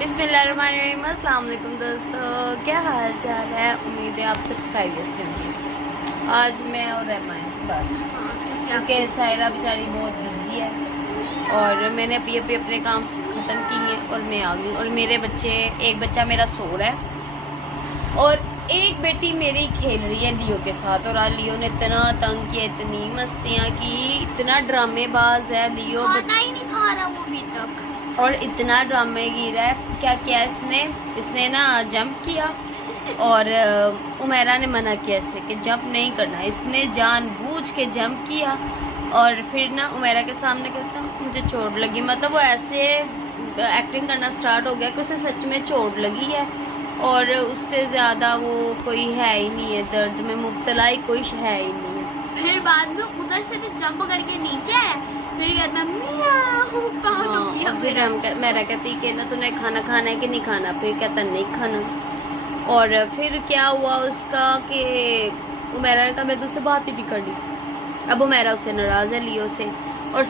बिस्मिल्लाहिर्रहमानिर्रहीम। अस्सलाम वालेकुम दोस्तों, क्या हाल चाल है। उम्मीद है आप सब खैरियत से होंगे। आज मैं और रहमान बस, क्योंकि सायरा बेचारी बहुत बिजी है और मैंने अभी अपने काम ख़त्म किए और मैं आ गई। और मेरे बच्चे, एक बच्चा मेरा सो रहा है और एक बेटी मेरी खेल रही है लियो के साथ। और आज लियो ने इतना तंग किया, इतनी मस्तियाँ की, इतना ड्रामेबाज है लियो, खाना ही नहीं खा रहा वो अभी तक और इतना ड्रामे गिरा है। क्या किया इसने ना जंप किया और उमेरा ने मना किया इससे कि जंप नहीं करना। इसने जानबूझ के जंप किया और फिर ना उमेरा के सामने कहता मुझे चोट लगी। मतलब वो ऐसे एक्टिंग करना स्टार्ट हो गया कि उसे सच में चोट लगी है और उससे ज़्यादा वो कोई है ही नहीं है, दर्द में मुब्तला ही कोई है ही नहीं है। फिर बाद में उधर से भी जंप करके नीचे फिर कहता मियाऊ कहा तो किया। फिर मेरा कहती कि ना तूने खाना खाना है कि नहीं खाना, फिर कहता नहीं खाना। और फिर क्या हुआ उसका कि उमेरा का मैं तुझसे बात ही भी कर ली। अब उमेरा उससे नाराज़ है लियो से। और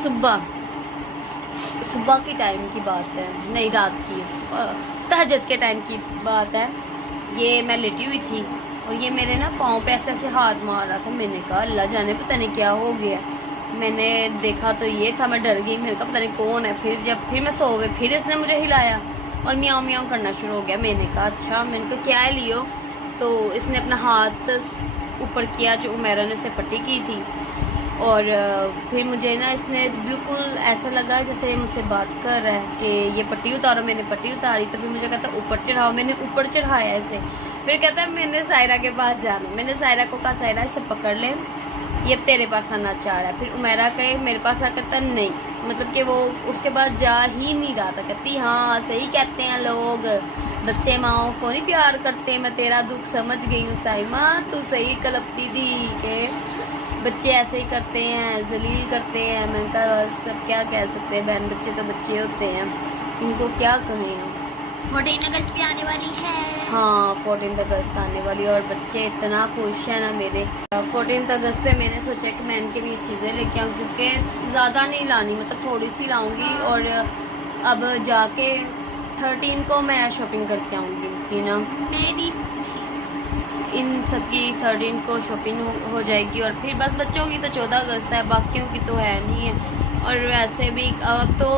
सुबह की टाइम की बात है, नहीं रात की, तहज्जुद के टाइम की बात है। ये मैं लेटी हुई थी और ये मेरे ना पाँव पे ऐसे ऐसे हाथ मार रहा था। मैंने कहा अल्लाह जाने पता नहीं क्या हो गया। मैंने देखा तो ये था, मैं डर गई, मेरे को पता नहीं कौन है। फिर मैं सो गई, फिर इसने मुझे हिलाया और मियाँ मियाँ करना शुरू हो गया। मैंने कहा अच्छा, मैंने कहा क्या है लियो। तो इसने अपना हाथ ऊपर किया जो उमेरा ने उसे पट्टी की थी और फिर मुझे ना इसने बिल्कुल ऐसा लगा जैसे मुझसे बात कर रहा है कि ये पट्टी उतारो। मैंने पट्टी उतारी तो फिर मुझे कहता ऊपर चढ़ाओ। मैंने ऊपर चढ़ाया इसे। फिर कहता है मैंने सायरा के पास जाना। मैंने सायरा को कहा सायरा इसे पकड़ ले, ये तेरे पास आना चाह रहा है। फिर उमेरा कहे मेरे पास आकर कहता नहीं, मतलब कि वो उसके पास जा ही नहीं रहा था। कहती हाँ सही कहते हैं लोग, बच्चे माओ को नहीं प्यार करते। मैं तेरा दुख समझ गई हूँ साइमा, तू सही कलपती थी के बच्चे ऐसे ही करते हैं, जलील करते हैं। मैंने कहा बस सब क्या कह सकते हैं, बहन बच्चे तो बच्चे होते हैं, इनको क्या कहें हम। 14 अगस्त भी आने वाली है। हाँ 14 अगस्त आने वाली और बच्चे इतना खुश हैं ना मेरे। 14 अगस्त पे मैंने सोचा कि मैं इनके लिए चीज़ें लेके आऊँ, क्योंकि ज़्यादा नहीं लानी, मतलब थोड़ी सी लाऊंगी। और अब जाके 13 को मैं शॉपिंग करके आऊँगी इनकी ना, मेरी इन सब की 13 को शॉपिंग हो जाएगी। और फिर बस बच्चों की तो 14 अगस्त है, बाकियों की तो है नहीं है। और वैसे भी अब तो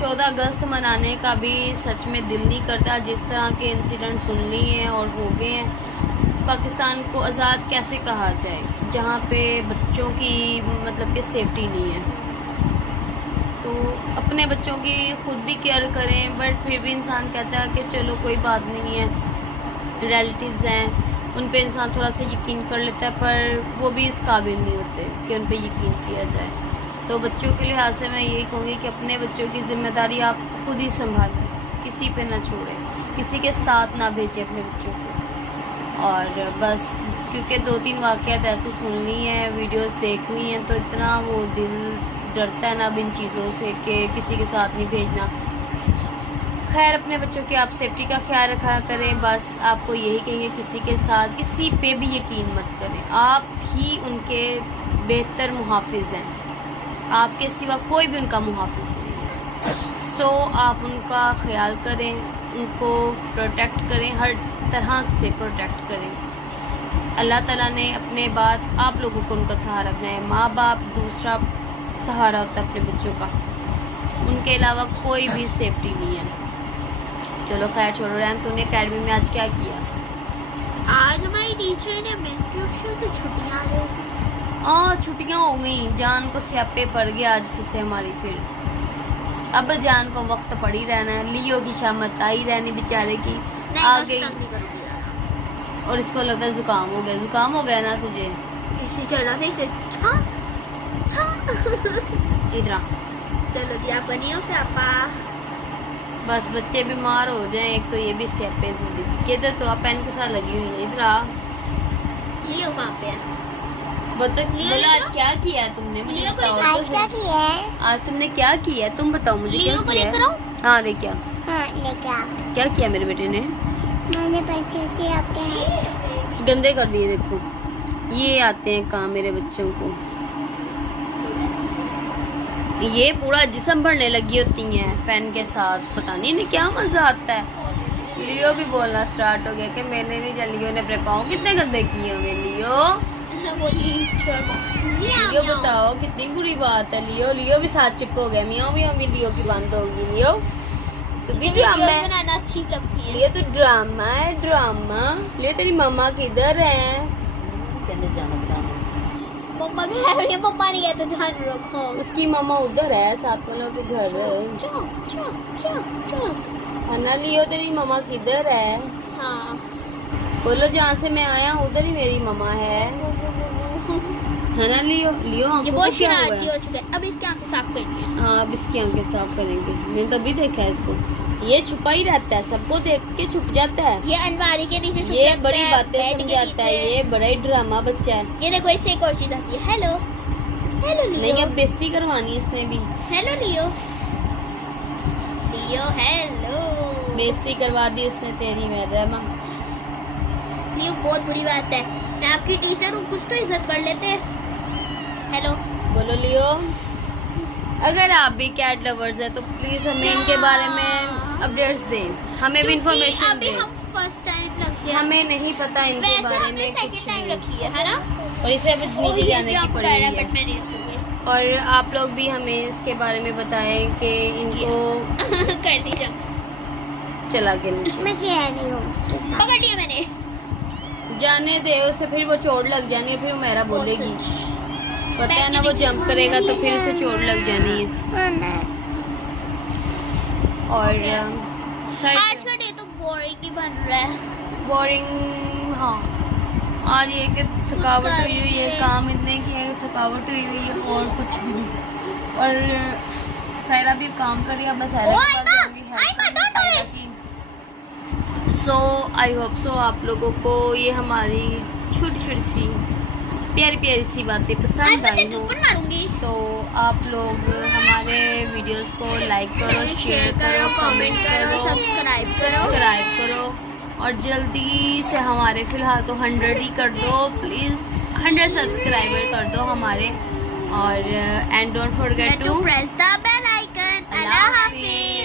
14 अगस्त मनाने का भी सच में दिल नहीं करता। जिस तरह के इंसिडेंट सुन लिए हैं और हो गए हैं, पाकिस्तान को आज़ाद कैसे कहा जाए जहाँ पे बच्चों की मतलब कि सेफ्टी नहीं है। तो अपने बच्चों की खुद भी केयर करें, बट फिर भी इंसान कहता है कि चलो कोई बात नहीं है, रिलेटिव्स हैं उन पे इंसान थोड़ा सा यकीन कर लेता है, पर वो भी इस काबिल नहीं होते कि उन पे यकीन किया जाए। तो बच्चों के लिहाज से मैं यही कहूँगी कि अपने बच्चों की जिम्मेदारी आप खुद ही संभालें, किसी पे ना छोड़ें, किसी के साथ ना भेजें अपने बच्चों को। और बस क्योंकि 2-3 वाक़यात ऐसे सुन ली हैं, वीडियोस देख ली हैं, तो इतना वो दिल डरता है ना अब इन चीज़ों से कि किसी के साथ नहीं भेजना। खैर अपने बच्चों की आप सेफ्टी का ख्याल रखा करें। बस आपको यही कहेंगे किसी के साथ किसी पे भी यकीन मत करें, आप ही उनके बेहतर मुहाफिज हैं, आपके सिवा कोई भी उनका मुहाफिज नहीं है। सो आप उनका ख्याल करें, उनको प्रोटेक्ट करें, हर तरह से प्रोटेक्ट करें। अल्लाह ताला ने अपने बाद आप लोगों को उनका सहारा बनाया है। माँ बाप दूसरा सहारा होता है अपने बच्चों का, उनके अलावा कोई भी सेफ्टी नहीं है। चलो खैर छोड़ो रैम, तूने अकेडमी में आज क्या किया? आज हमारी टीचर ने ट्यूशन से छुट्टियां ले ली। हाँ छुट्टियाँ हो गई, जान को स्यापे पड़ गया आज फिर से हमारी। फिर अब जान को वक्त पड़ी रहना है, लियो की शामत आई रहनी बेचारे की आ गई। और इसको लगता है जुकाम हो गया। जुकाम हो गया ना तुझे? ऐसे चल रहा था इसे इधर चलो जी आप बनिए उसे आपा। बस बच्चे बीमार हो जाएं, एक तो ये भी स्यापे जिंदगी के। तो आप पेन के साथ लगी हुई है। इधर आ, लियो कहाँ पे है? बोलो आज क्या किया है तुमने, मुझे बताओ। आज क्या किया है? आज तुमने क्या किया है, तुम बताओ मुझे क्या किया है। हाँ लेके आ। हाँ लेके आ। क्या किया मेरे बेटे ने? मैंने बच्चे से आपके गंदे कर दिए। देखो ये आते हैं काम मेरे बच्चों को, ये पूरा जिस्म भरने लगी होती हैं पेन के साथ। पता नहीं इन्हें क्या मजा आता है। लियो भी बोलना स्टार्ट हो गया कि मैंने नहीं चल, लियो ने अपने पाँव कितने गंदे किए हुए। लियो लियो बताओ कितनी बुरी बात है। लियो लियो भी साथ चुप हो गया। मियाँ भी हम भी लियो की बंद होगी। लियो तू भी ड्रामा है। बनाना अच्छी लगती है। लियो तो ड्रामा है, ड्रामा। लियो तेरी मम्मा किधर है? मम्मा कह रही है, मम्मा नहीं कहते ध्यान रखो। उसकी मम्मा उधर है, साथ वालों के घर है ना। लियो तेरी मम्मा किधर है? हाँ बोलो जहाँ से मैं आया हूँ उधर ही मेरी मम्मा है ना। लियो लियो ये आंखों बहुत को क्या हुआ शरारती है? हो चुका है। अब इसकी आंखें साफ करनी है। हाँ अब इसकी आंखें साफ करेंगे। मैंने तभी देखा है इसको, ये छुपा ही रहता है, सबको देख के छुप जाता है। ये अलमारी के नीचे छुप ये जाता बड़ी है, बातें बेड के समझाता है, नीचे। ये बड़ा ही ड्रामा बच्चा है। ये देखो इससे एक और चीज आती है। हेलो हेलो नहीं लियो। अब बेइज्जती करवानी इसने भी। हेलो लियो लियो हेलो। बेइज्जती करवा दी उसने तेरी। मैडम लियो बहुत बुरी बात है। मैं आपकी टीचर हूँ, कुछ तो इज्जत कर लेते। हेलो बोलो लियो, अगर आप भी कैट लवर्स है तो प्लीज हमें इनके बारे में अपडेट्स दें, हमें भी इंफॉर्मेशन अभी दें। हम फर्स्ट टाइम रखे हैं। हमें नहीं पता इनके वैसे बारे हमने में सेकंड कुछ टाइम नहीं। रखी है ना। और इसे अभी नीचे जाने की कर रहा है पड़ेगी बट मैं नहीं रखूंगी। और आप लोग भी हमें इसके बारे में बताएं कि इनको कर दी जब चला के नीचे मैं कह रही हूँ पकड़ लिया मैंने। जाने दे उसे, फिर वो चोट लग जानी है, फिर वो मेरा बोलेगी। ओ सच। पता है ना वो जंप करेगा तो फिर उसे चोट लग जानी है। और आज का डे तो बोरिंग ही बन रहा है। बोरिंग। हाँ आज ये कि थकावट कुछ हुई हुई है, कर काम इतने किए थकावट हुई हुई है और कुछ नहीं। और सायरा भी काम कर रही है, मैं सायरा ओ, के पास आइमा, जाऊंगी help आइमा, करने don't do सायरा this। की। सो आई होप सो आप लोगों को ये हमारी छोटी छोटी सी प्यारी प्यारी सी बातें पसंद आई हो थप्पड़ मारूंगी। तो आप लोग हमारे वीडियोस को लाइक करो, शेयर करो, कमेंट करो, सब्सक्राइब करो और जल्दी से हमारे फिलहाल तो 100 ही कर दो प्लीज़। 100 सब्सक्राइबर कर दो हमारे। और and don't forget to press the bell icon. अल्लाह हाफिज़।